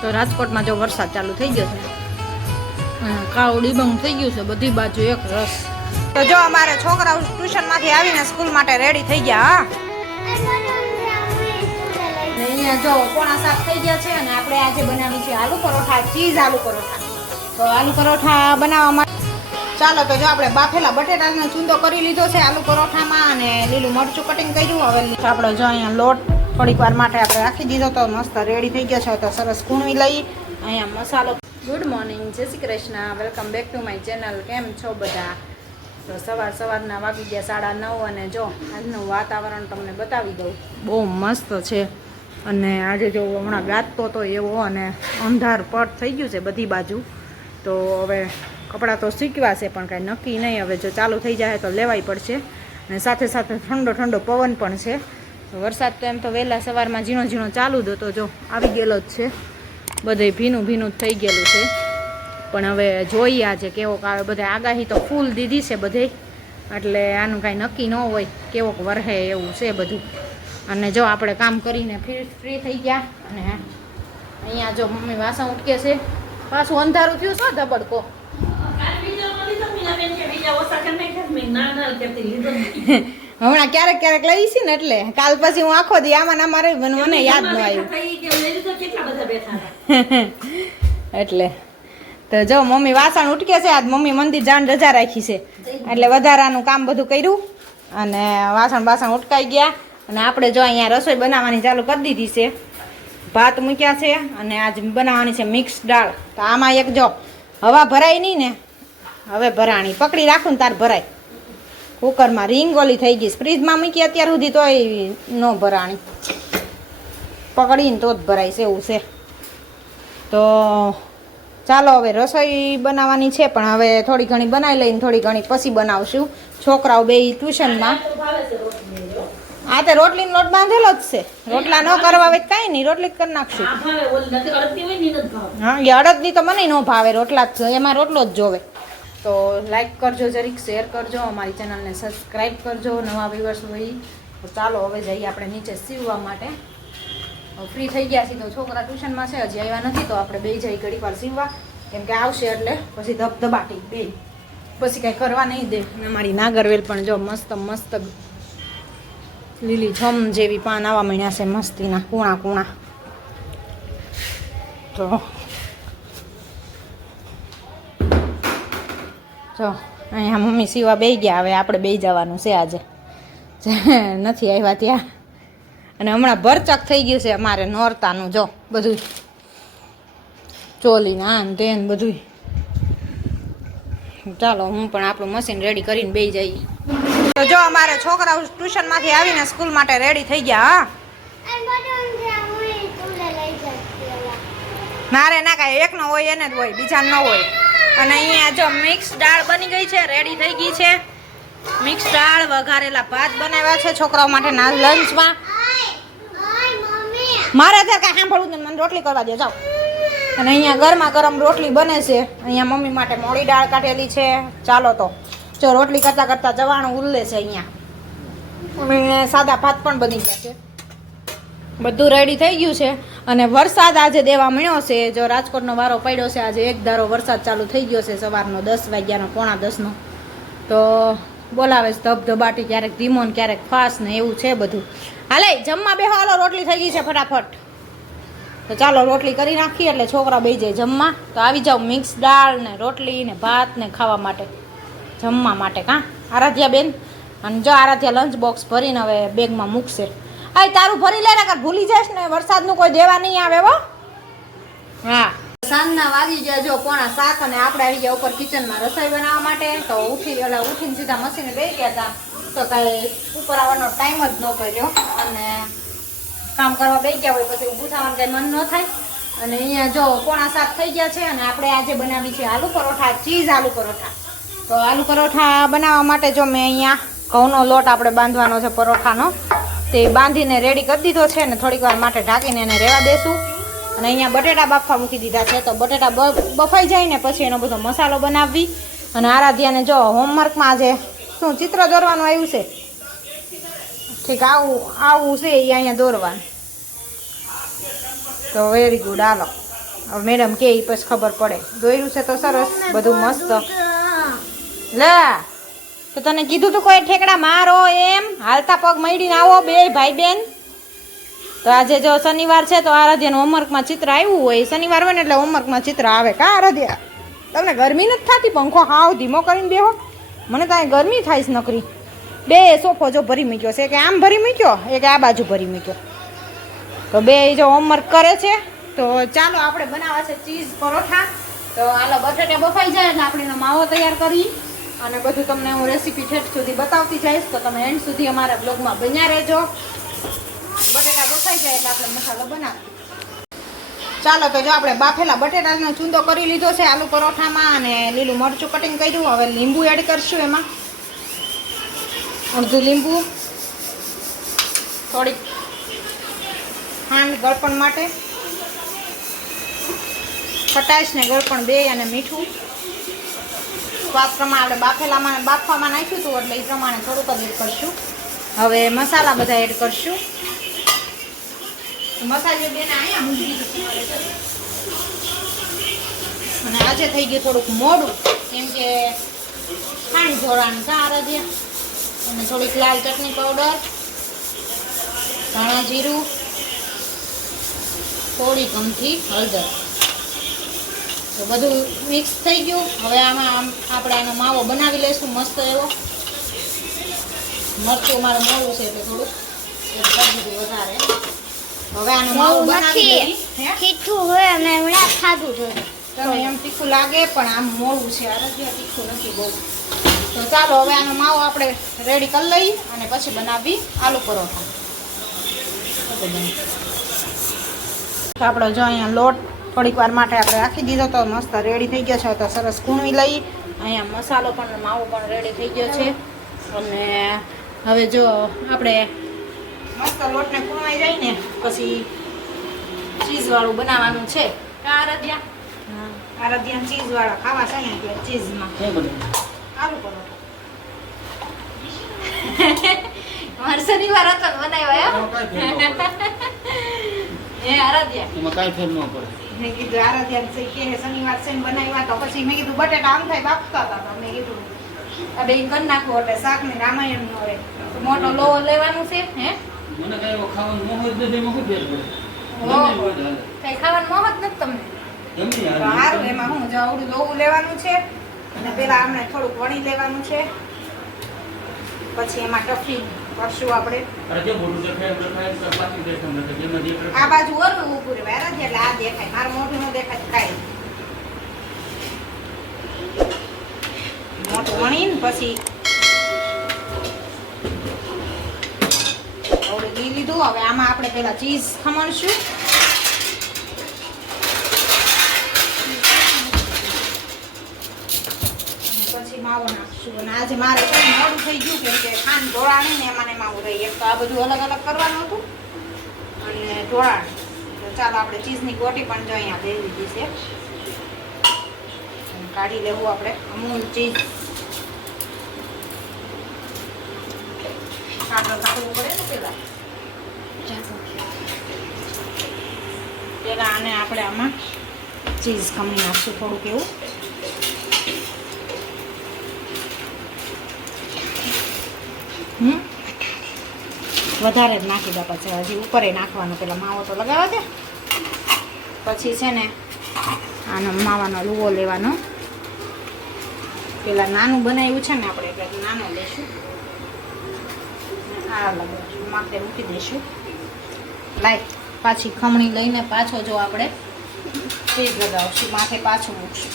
તો રાજકોટમાં જો વરસાદ ચાલુ થઈ ગયો છે કાળું ડિબંગ થઈ ગયું છે, બધી બાજુ એક રસ. તો જો અમારે છોકરાઓ ટ્યુશનમાંથી આવીને સ્કૂલ માટે રેડી થઈ ગયા, હા. અહીંયા જો પોણા સાત થઈ ગયા છે અને આપણે આજે બનાવી છે આલુ પરોઠા, ચીઝ આલુ પરોઠા. તો આલુ પરોઠા બનાવવા માટે ચાલો તો જો આપણે બાફેલા બટેટાનો ચૂંદો કરી લીધો છે આલુ પરોઠામાં અને લીલું મરચું કટિંગ કર્યું. હવે આપણે જો અહીંયા લોટ થોડીક વાર માટે આપણે રાખી દીધો તો મસ્ત રેડી થઈ ગયો છે. તો સરસ કૂણવી લઈ. અહીંયા મસાલો good morning Jai Shri Krishna. Welcome back to my channel કેમ છો બધા? તો સવાર સવારના વાગી ગયા સાડા નવ અને જો આજનું વાતાવરણ તમને બતાવી દઉં. બહુ મસ્ત છે. અને આજે જો હમણાં ગાજતો તો એવો અને અંધાર પટ થઈ ગયું છે બધી બાજુ. તો હવે કપડાં તો શીખવાશે પણ કાંઈ નક્કી નહીં. હવે જો ચાલુ થઈ જાય તો લેવાય પડશે. અને સાથે સાથે ઠંડો ઠંડો પવન પણ છે. વરસાદ તો એમ તો વહેલા સવારમાં ઝીણો ઝીણો ચાલુ જ હતો. જો આવી ગયેલો જ છે. બધે ભીનું ભીનું થઈ ગયેલું છે. પણ હવે જોઈએ આજે કેવોક આવે બધે આગાહી તો ફૂલ દીધી છે બધે. એટલે આનું કાંઈ નક્કી ન હોય કેવોક વરહે એવું છે બધું. અને જો આપણે કામ કરીને ફ્રી ફ્રી થઈ ગયા. અને અહીંયા જો મમ્મી વાસણ ઉટકે છે. પાછું અંધારું થયું શું ધબડકો. હમણાં ક્યારેક ક્યારેક લઈ છે ને એટલે. કાલ પછી હું આખો દી આમાં ને મને મને યાદ ન આવ્યું. એટલે. તો જો મમ્મી વાસણ ઉટકે છે આજ મમ્મી મંદિર જાણ રજા રાખી છે. એટલે વધારાનું કામ બધું કર્યું અને વાસણ બાસણ ઉટકાઈ ગયા. અને આપણે જો અહીંયા રસોઈ બનાવવાની ચાલુ કરી દીધી છે. ભાત મૂક્યા છે અને આજ બનાવવાની છે મિક્સ દાળ. તો આમાં એક જો હવા ભરાય નહીં ને હવે ભરાણી પકડી રાખું ને તાર ભરાય. કુકરમાં રીંગોલી થઈ ગઈ ફ્રીજમાં મૂકી અત્યાર સુધી તોય ન ભરાણી. પકડીને તો જ ભરાય છે એવું છે. તો ચાલો હવે રસોઈ બનાવવાની છે પણ હવે થોડી ઘણી બનાવી લઈને થોડી ઘણી પછી બનાવશું. છોકરાઓ બે ટ્યુશનમાં. આ તે રોટલીનો લોટ બાંધેલો જ છે. રોટલા ન કરવા હોય કાંઈ નહીં રોટલી જ કરી નાખશું. હા એ અડદની તો મને ન ભાવે રોટલા જ એમાં રોટલો જ જોવે. તો લાઈક કરજો, જરીક શેર કરજો, અમારી ચેનલને સબસ્ક્રાઈબ કરજો, નવા વ્યુઅર્સ હોય, તો ચાલો હવે જઈએ આપણે નીચે સીવવા માટે. ફ્રી થઈ ગયા છીએ તો છોકરા ટ્યુશનમાં છે, હજી આવ્યા નથી, તો આપણે બે જઈ ઘડીક વાર સીવવા. કેમ કે આવશે એટલે પછી ધબધબાટી બે. પછી કાંઈ કરવા નહીં દે. અને અમારી નાગરવેલ પણ જો મસ્ત મસ્ત લીલી છમ જેવી પાન આવવા માંડ્યા છે, મસ્તીના, કૂણા કૂણા. તો જો અહીંયા મમ્મી સીવા બે ગયા. હવે આપણે બે જવાનું છે આજે. નથી આવ્યા ત્યાં. અને હમણાં ભરચક થઈ ગયું છે અમારે નોરતાનું, જો બધું ચોલી આન તેન બધું ચાલો, હું પણ આપણું મશીન રેડી કરીને બે જઈએ. તો જો અમારે છોકરાઓ ટ્યુશનમાંથી આવીને સ્કૂલ માટે રેડી થઈ ગયા, હા. મારે ના કાંઈ એકનો હોય, એને જ હોય બીજા ન હોય. અને અહીંયા જો મિક્સ દાળ બની ગઈ છે રેડી થઈ ગઈ છે. મિક્સ દાળ, વઘારેલા ભાત બનાવ્યા છે છોકરાઓ માટે ના લંચમાં મારે ત્યાં કાંઈ સાંભળવું નથી, મને રોટલી કરવા દે, જાઓ. અને અહીંયા ગરમા ગરમ રોટલી બને છે. અહીંયા મમ્મી માટે મોડી દાળ કાઢેલી છે. ચાલો તો. જો રોટલી કરતાં કરતાં જવાનું ઉલ્લે છે અહીંયા. સાદા ભાત પણ બની ગયા છે. બધું રેડી થઈ ગયું છે. અને વરસાદ આજે દેવા મળ્યો છે. જો રાજકોટનો વારો પડ્યો છે, આજે એક ધારો વરસાદ ચાલુ થઈ ગયો છે સવારનો દસ વાગ્યાનો, પોણા દસનો. તો બોલાવે છે ધબધબાટી ક્યારેક ધીમો ને ક્યારેક ફાસ ને એવું છે બધું. હાલે, જમવા બેહો, હાલો, રોટલી થઈ ગઈ છે ફટાફટ. તો ચાલો, રોટલી કરી નાખીએ એટલે છોકરા બે જાય જમવા. તો આવી જાઓ મિક્સ દાળ ને રોટલી ને ભાત ને ખાવા માટે. જમવા માટે, કાં? આરાધ્યા બેન અને જો આરાધ્યા લંચ બોક્સ ભરીને હવે બેગમાં મૂકશે. આ તારું ભરી લે ને ભૂલી જઈશ ને વરસાદનું કોઈ દેવા નહીં આવે હો. હા. સાંજના વાગી ગયા જો પોણા શાક અને આપણે આવી ગયા ઉપર કિચનમાં રસોઈ બનાવવા માટે તો ઉઠી ઓલા ઉઠીને સીધા મશીને બેસી ગયા હતા. તો કાંઈ ઉપર આવવાનો ટાઈમ જ ન કર્યો અને કામ કરવા બેસી ગયા હોય પછી ઊભું થવાનું કંઈ મન ન થાય. અને અહીંયા જો પોણા શાક થઈ ગયા છે અને આપણે આજે બનાવી છે આલુ પરોઠા ચીઝ આલુ પરોઠા. તો આલુ પરોઠા બનાવવા માટે જો મેં અહીંયા ઘઉંનો લોટ આપણે બાંધવાનો છે પરોઠાનો. તે બાંધીને રેડી કરી દીધો છે અને થોડીક વાર માટે ઢાંકીને એને રહેવા દેશું. અને અહીંયા બટેટા બાફવા મૂકી દીધા છે. તો બટેટા બફાઈ જાય ને પછી એનો બધો મસાલો બનાવવી. અને આરાધ્યાને જો હોમવર્કમાં આજે શું ચિત્ર દોરવાનું આવ્યું છે? ઠીક આવું આવું છે એ અહીંયા દોરવાનું. તો વેરી ગુડ હાલો. હવે મેડમ કે એ પછી ખબર પડે. દોર્યું છે તો સરસ બધું મસ્ત. લે! તો તને કીધું તું કોઈ ઠેકડા મારો એમ? હાલતા પગ મળીને આવો બે ભાઈ બેન તો આજે જો શનિવાર છે, તો આરાધ્યાનું હોમવર્કમાં ચિત્ર આવ્યું હોય. શનિવાર હોય ને એટલે હોમવર્કમાં ચિત્ર આવે. કા આરાધ્યા તમને ગરમી નથી થતી? પંખો હાવ ધીમો કરીને બેહો. મને તો ગરમી થાય છે નકરી. બે સોફો જો ભરી મૂક્યો છે. કે આમ ભરી મૂક્યો, એક આ બાજુ ભરી મૂક્યો. તો બે જો હોમવર્ક કરે છે. તો ચાલો આપણે બનાવવા છે ચીઝ પરોઠા. તો આલો બટાટા બફાઈ જાય એટલે આપણે એનો માવો તૈયાર કરી અને બધું તમને હું રેસીપી ઠેઠ સુધી બતાવતી જઈશ, તો તમે એન્ડ સુધી અમારા બ્લોગમાં બન્યા રહેજો. બટેટા બફાઈ જાય એટલે આપણે મસાલો બનાવીએ. ચાલો, તો જો આપણે બાફેલા બટેટાનો ચૂંદો કરી લીધો છે આલુ પરોઠામાં અને લીલું મરચું કટિંગ કર્યું. હવે લીંબુ એડ કરશું એમાં. અડધું લીંબુ. થોડીક ખાંડ ગળપણ માટે. ખટાશ ને ગળપણ બે અને મીઠું. સ્વાદ પ્રમાણે આપણે બાફેલામાં બાફવામાં નાખ્યું હતું એટલે એ પ્રમાણે થોડુંક જ એડ કરશું. હવે મસાલા બધા એડ કરશું. મસાલે બેન અને આજે થઈ ગયું થોડુંક મોડું, કેમ કે ખાણી ધોરાણી સારા છે અને થોડીક લાલ ચટણી પાવડર ધાણા જીરું થોડી કમથી હળદર. તો બધું મિક્સ થઈ ગયું. હવે આમાં આમ આપણે આનો માવો બનાવી લઈશું મસ્ત એવો. મરચું મારે મોડું છે એટલે દીધું વધારે. હવે આનો માવો બનાવી તીખું હોય અને હમણાં ખાધું તને એમ તીખું લાગે પણ આમ મોડું છે. આરોગ્ય તીખું નથી બહુ. તો ચાલો હવે આનો માવો આપણે રેડી કરી લઈ અને પછી બનાવી આલુ પરોઠા. આપણો જો અહીંયા લોટ થોડીક વાર માટે આપણે રાખી દીધો તો મસ્ત રેડી થઈ ગયો છે. તો સરસ કૂણવી લઈ. અહીંયા મસાલો પણ માવો પણ રેડી થઈ ગયો છે. અને હવે જો આપણે મસ્ત લોટને કૂણવાઈ જાય ને પછી ચીઝવાળું બનાવવાનું છે. આરાધ્યા. આરાધ્યા ચીઝવાળા ખાવા છે ને એટલે ચીઝમાં. આલુ પરોઠા મારે શનિવાર હતો બનાવ્યા એ આરાધ્યા. એમાં કાંઈ ફેર ન પડે. મેં કીધું આરાધ્યા છે કે શનિવાર છે બનાવ્યા તો પછી મેં કીધું બટેટા આમ થાય બાફતા હતા. તો મેં કીધું આ બે કરી નાખો એટલે શાક ને રામાયણ નો રે મોટો લોહો લેવાનું છે હે? મને કઈ ખાવાનું મોહ જ નથી એવું જ કઈ ખાવાનું મોહ જ નથી તમને. સારું એમાં હું જો લોહું લોવું લેવાનું છે અને પેલા આમને થોડુંક વણી લેવાનું છે. પછી એમાં ટફી કરશું આપણે. આ બાજુ ઓલું ઊભું રહે આરાધ્યા એટલે આ દેખાય મારું મોઢું ન દેખાય કાંઈ મોટું વણીને પછી થોડું ઘી લીધું હવે આમાં આપણે પેલા ચીઝ ખમણશું અને પછી માવો નાખશું. આજે મારે છે મોડું થઈ ગયું કેમ કે ખાંડ ઢોળાણી ને એમાં એમાં હું રહી. એક તો આ બધું અલગ અલગ કરવાનું હતું. અને ઢોળાણ. તો ચાલો આપણે ચીઝની ગોટી પણ જો અહીંયા લઈ લીધી છે. કાઢી લેવું આપણે અમૂલ ચીઝ. કાઢો કાઢવું પડે ને પેલા? પેલા આને આપણે આમાં ચીઝ કમી નાખશું થોડુંક એવું. વધારે જ નાખી દે પછી. હજી ઉપર નાખવાનું પેલા માવો તો લગાવવા દે. પછી છે ને આનો માવાનો લુવો લેવાનો. પેલા નાનું બનાવ્યું છે ને આપણે એટલે નાનો લેશું. આ લગાવશું માથે મૂકી દઈશું લાઈ પાછી ખમણી લઈને પાછો જો આપણે. ચીઝ લગાવશું. માથે પાછું મૂકશું.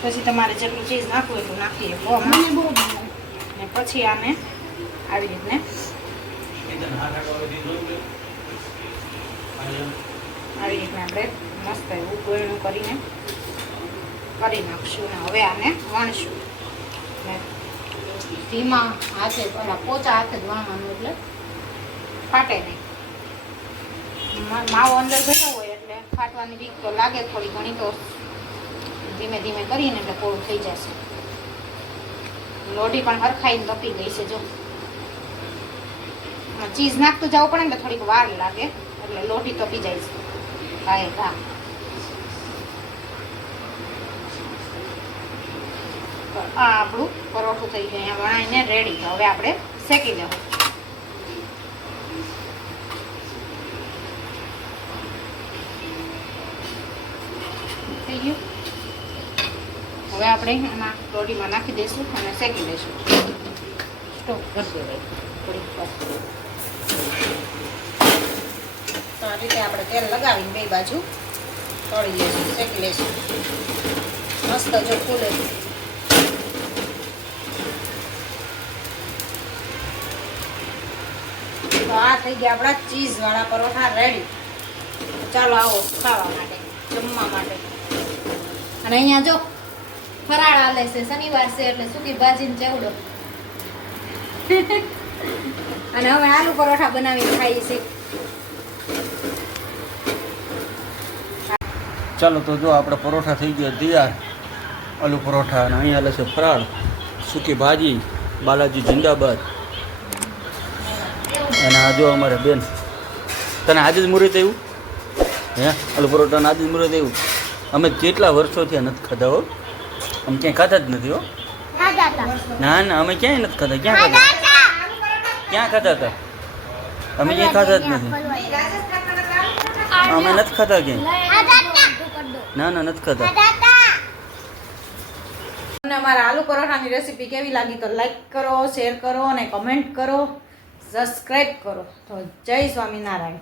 પછી તમારે જેટલું ચીઝ નાખવું એટલું નાખી શકો. મને બહુ ભાવે ને પછી આને આવી રીતને આવી રીતને આપણે મસ્ત એવું ગોળનું કરીને કરી નાખશું ને હવે આને વણશું. ધીમા હાથે ઓલા પોચા હાથે જ વણવાનું એટલે ફાટે નહીં. માવો અંદર બેઠો હોય એટલે ફાટવાની બીક તો લાગે થોડી ઘણી તો ધીમે ધીમે કરીને એટલે પૂરું થઈ જશે. લોઢી પણ હરખાઈને તપી ગઈ છે, જો. ચીઝ નાખતું જવું પડે ને થોડીક વાર લાગે, એટલે લોઢી તપી જાય છે. એ હા. આ આપણું પરોઠું થઈ ગયું. અહીંયા વણાઈને રેડી હવે આપણે શેકી દેવું થઈ ગયું? હવે આપણે એમાં રોટીમાં નાખી દઈશું અને શેકી દઈશું. સ્ટોવ કરી દેવાય. થોડીક વાર તો આ રીતે આપણે તેલ લગાવીને બે બાજુ તળી લઈશું, શેકી લઈશું. મસ્ત જો ફૂલે. તો આ થઈ ગયા આપણા ચીઝવાળા પરોઠા રેડી ચાલો આવો ખાવા માટે, જમવા માટે. અને અહીંયા જો ફરાળ આલે છે, શનિવાર છે એટલે સૂકી ભાજી ને ચેવડો. અને હવે આલુ પરોઠા બનાવીને ખાઈએ છીએ. ચાલો તો જો આપણે પરોઠા થઈ ગયા તૈયાર. આલુ પરોઠા અને અહીંયા આલે છે ફરાળ, સૂકી ભાજી, બાલાજી જિંદાબાદ. અને આ અમારે બેન, તને આજે જ મુહૂર્ત આવ્યું હે? આલુ પરોઠાને આજે જ મુહૂર્ત આવ્યું અમે કેટલા વર્ષોથી નથી ખાધા હો? અમે ક્યાંય ખાતા જ નથી હો. ના ના, અમે ક્યાંય નથી ખાતા ક્યાં ખાતા ક્યાં ખાતા હતા? અમે ક્યાંય ખાતા જ નથી. અમે નથી ખાતા ક્યાંય. ના ના, નથી ખાધા. તમને અમારા આલુ પરોઠાની રેસીપી કેવી લાગી તો લાઈક કરો શેર કરો અને કમેન્ટ કરો. સબસ્ક્રાઈબ કરો. તો જય સ્વામિનારાયણ.